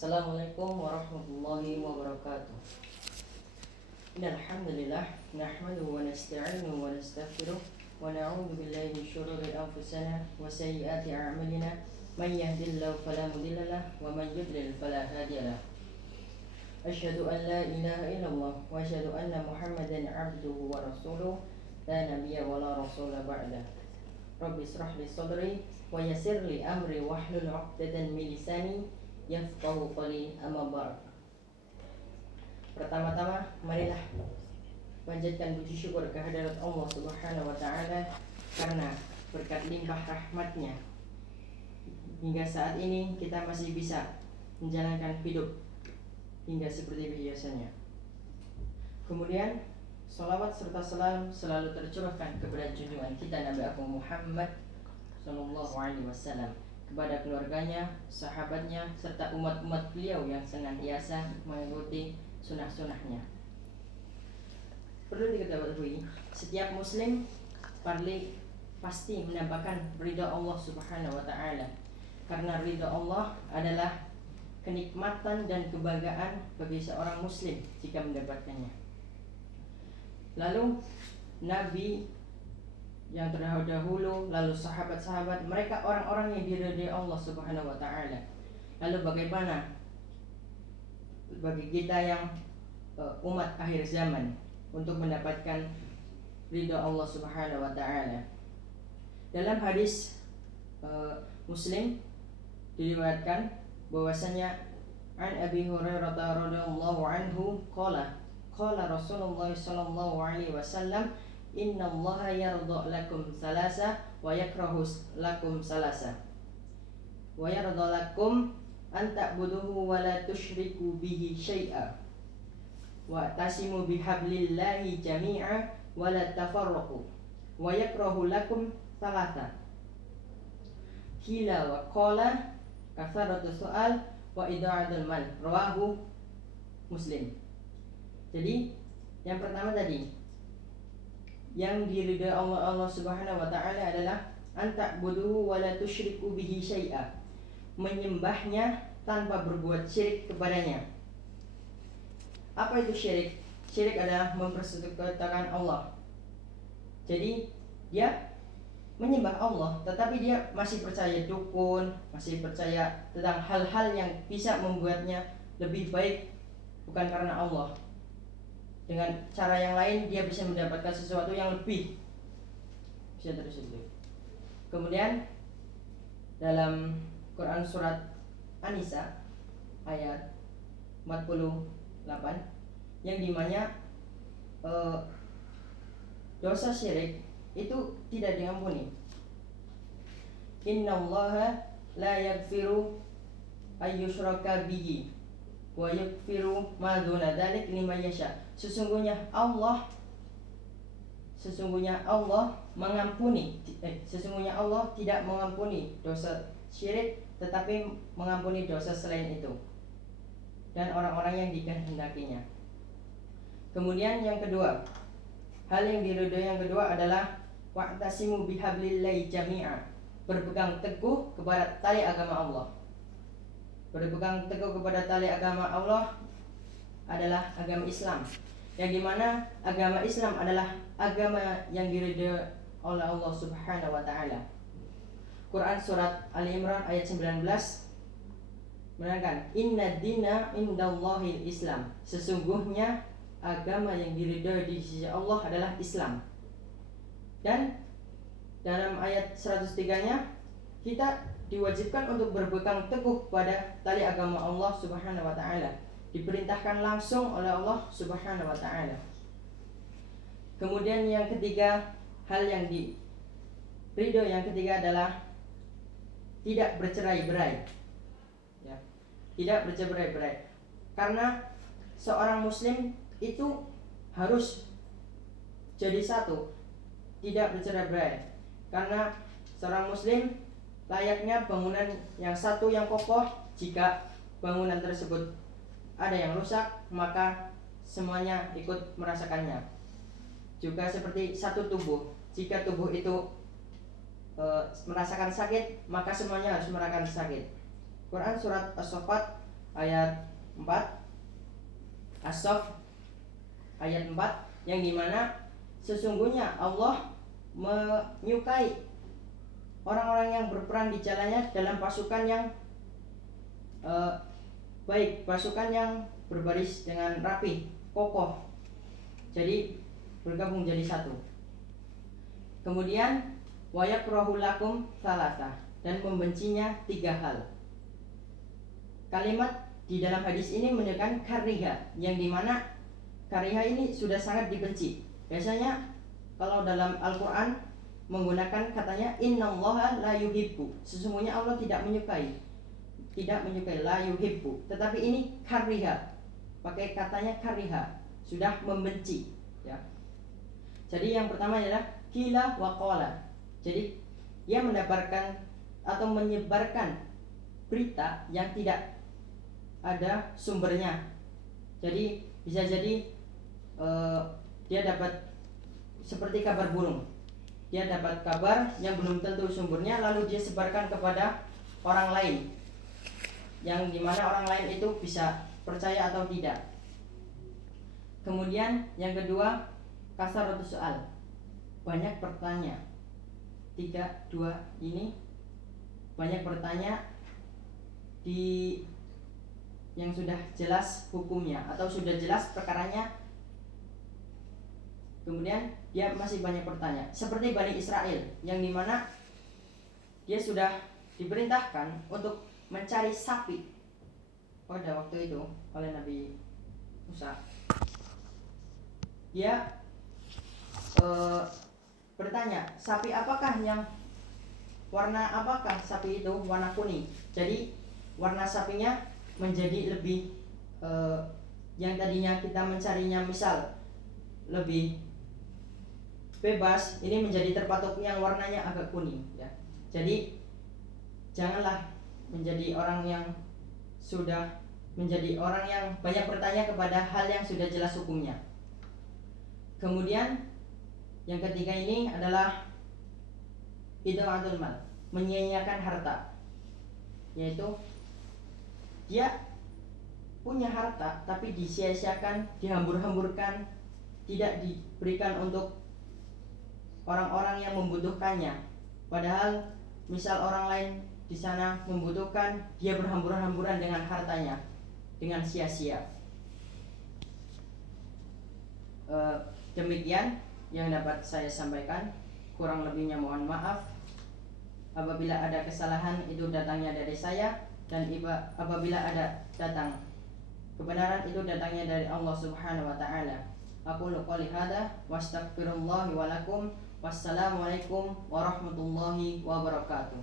Assalamualaikum warahmatullahi wabarakatuh. Innal hamdalillah nahmaduhu wa nasta'inuhu wa nastaghfiruh wa na'udzu billahi min shururi anfusina wa sayyiati a'malina may yahdihillahu fala mudilla lahu wa may yudlil fala hadiya lahu. Asyhadu an la ilaha illallah wa asyhadu anna Muhammadan 'abduhu wa rasuluh la nabiyya wa la rasula ba'dah. Rabbi ishrah li sadri wa yassir li amri wahlul 'uqdatam min lisani yafqahu qawli, amma ba'd. Pertama-tama marilah panjatkan puji syukur kehadirat Allah Subhanahu wa taala karena berkat limpah rahmatnya hingga saat ini kita masih bisa menjalankan hidup hingga seperti biasanya. Kemudian salawat serta salam selalu tercurahkan kepada junjungan kita Nabi Agung Muhammad sallallahu alaihi wasallam, kepada keluarganya, sahabatnya, serta umat-umat beliau yang senantiasa mengikuti sunnah-sunnahnya. Perlu diketahui, setiap muslim pasti mendapatkan ridha Allah Subhanahu wa taala, karena ridha Allah adalah kenikmatan dan kebanggaan bagi seorang muslim jika mendapatkannya. Lalu Nabi yang terdahulu, lalu sahabat-sahabat, mereka orang-orang yang diridhai Allah Subhanahu wa taala. Lalu bagaimana bagi kita yang umat akhir zaman untuk mendapatkan ridha Allah Subhanahu wa taala? Dalam hadis Muslim diriwayatkan bahwasanya an Abi Hurairah radhiyallahu anhu qala Rasulullah sallallahu alaihi wasallam, Inna allaha yarda lakum salasa wa yakrahu lakum salasa wa yarda lakum an ta'buduhu wa la tusyriku bihi syai'a wa tasimu bihablillahi jami'a wa la tafarraqu wa yakrahu lakum salasa hila wa qala kasaratu su'al wa ida'atul mal, rawahu Muslim. Jadi yang pertama tadi, yang diridai Allah Subhanahu wa taala adalah anta'buduhu wa la tusyriku bihi syai'a, menyembahnya tanpa berbuat syirik kepadanya. Apa itu syirik? Syirik adalah mempersekutukan Allah. Jadi dia menyembah Allah tetapi dia masih percaya dukun, masih percaya tentang hal-hal yang bisa membuatnya lebih baik bukan karena Allah. Dengan cara yang lain dia bisa mendapatkan sesuatu yang lebih, bisa tersebut. Kemudian dalam Quran surat An-Nisa ayat 48 yang dimana dosa syirik itu tidak diampuni. Innallaha la yaghfiru ayyushraka bihi wa yaghfiru ma duna dzalik liman yasha. Sesungguhnya Allah tidak mengampuni dosa syirik, tetapi mengampuni dosa selain itu dan orang-orang yang dikehendakinya. Kemudian yang kedua, hal yang diridhoi yang kedua adalah wa'tasimu bihablillahi jami'a, berpegang teguh kepada tali agama Allah. Berpegang teguh kepada tali agama Allah adalah agama Islam, yang dimana agama Islam adalah agama yang diridhoi oleh Allah Subhanahu wa taala. Quran surat Ali Imran ayat 19 menerangkan, Inna dina indallahil Islam, sesungguhnya agama yang diridhoi di sisi Allah adalah Islam. Dan dalam ayat 103-nya kita diwajibkan untuk berpegang teguh pada tali agama Allah Subhanahu wa taala, diperintahkan langsung oleh Allah Subhanahu wa taala. Kemudian yang ketiga, hal yang diridho yang ketiga adalah tidak bercerai-berai. Ya, tidak bercerai-berai. Karena seorang muslim itu harus jadi satu, tidak bercerai-berai. Karena seorang muslim layaknya bangunan yang satu yang kokoh, jika bangunan tersebut ada yang rusak, maka semuanya ikut merasakannya. Juga seperti satu tubuh, jika tubuh itu merasakan sakit, maka semuanya harus merasakan sakit. Quran surat As-Saffat ayat 4, As-Saff ayat 4, yang dimana sesungguhnya Allah menyukai orang-orang yang berperang di jalannya dalam pasukan yang baik, pasukan yang berbaris dengan rapi, kokoh, jadi bergabung jadi satu. Kemudian wa yakrahu lakum salatah, dan membencinya 3 hal. Kalimat di dalam hadis ini menunjukkan kariha, yang dimana kariha ini sudah sangat dibenci. Biasanya kalau dalam Al-Quran menggunakan katanya innallaha la yuhibbu, sesungguhnya Allah tidak menyukai la yuhibbu, tetapi ini kariha, pakai katanya kariha, sudah membenci ya. Jadi yang pertama adalah kila wa qala, jadi dia mendapatkan atau menyebarkan berita yang tidak ada sumbernya. Jadi bisa jadi dia dapat seperti kabar burung, dia dapat kabar yang belum tentu sumbernya, lalu dia sebarkan kepada orang lain, yang dimana orang lain itu bisa percaya atau tidak. Kemudian yang kedua, kasaratus soal, banyak bertanya. 2 ini banyak bertanya di yang sudah jelas hukumnya atau sudah jelas perkaranya, kemudian dia masih banyak bertanya, seperti Bani Israel, yang dimana dia sudah diperintahkan untuk mencari sapi pada waktu itu oleh Nabi Musa. Dia bertanya, sapi apakah yang warna apakah sapi itu? Warna kuning. Jadi warna sapinya menjadi lebih yang tadinya kita mencarinya misal lebih bebas, ini menjadi terpatok yang warnanya agak kuning ya. Jadi janganlah menjadi orang yang sudah menjadi orang yang banyak bertanya kepada hal yang sudah jelas hukumnya. Kemudian yang ketiga ini adalah idaatul mal, menyia-nyiakan harta, yaitu dia punya harta tapi disia-siakan, dihambur-hamburkan, tidak diberikan untuk orang-orang yang membutuhkannya. Padahal misal orang lain di sana membutuhkan, dia berhambur-hamburan dengan hartanya dengan sia-sia. Demikian yang dapat saya sampaikan, kurang lebihnya mohon maaf. Apabila ada kesalahan itu datangnya dari saya, dan apabila ada datang kebenaran itu datangnya dari Allah Subhanahu wa taala. Aku qouli hada wastaghfirullahi wa lakum. Wassalamualaikum warahmatullahi wabarakatuh.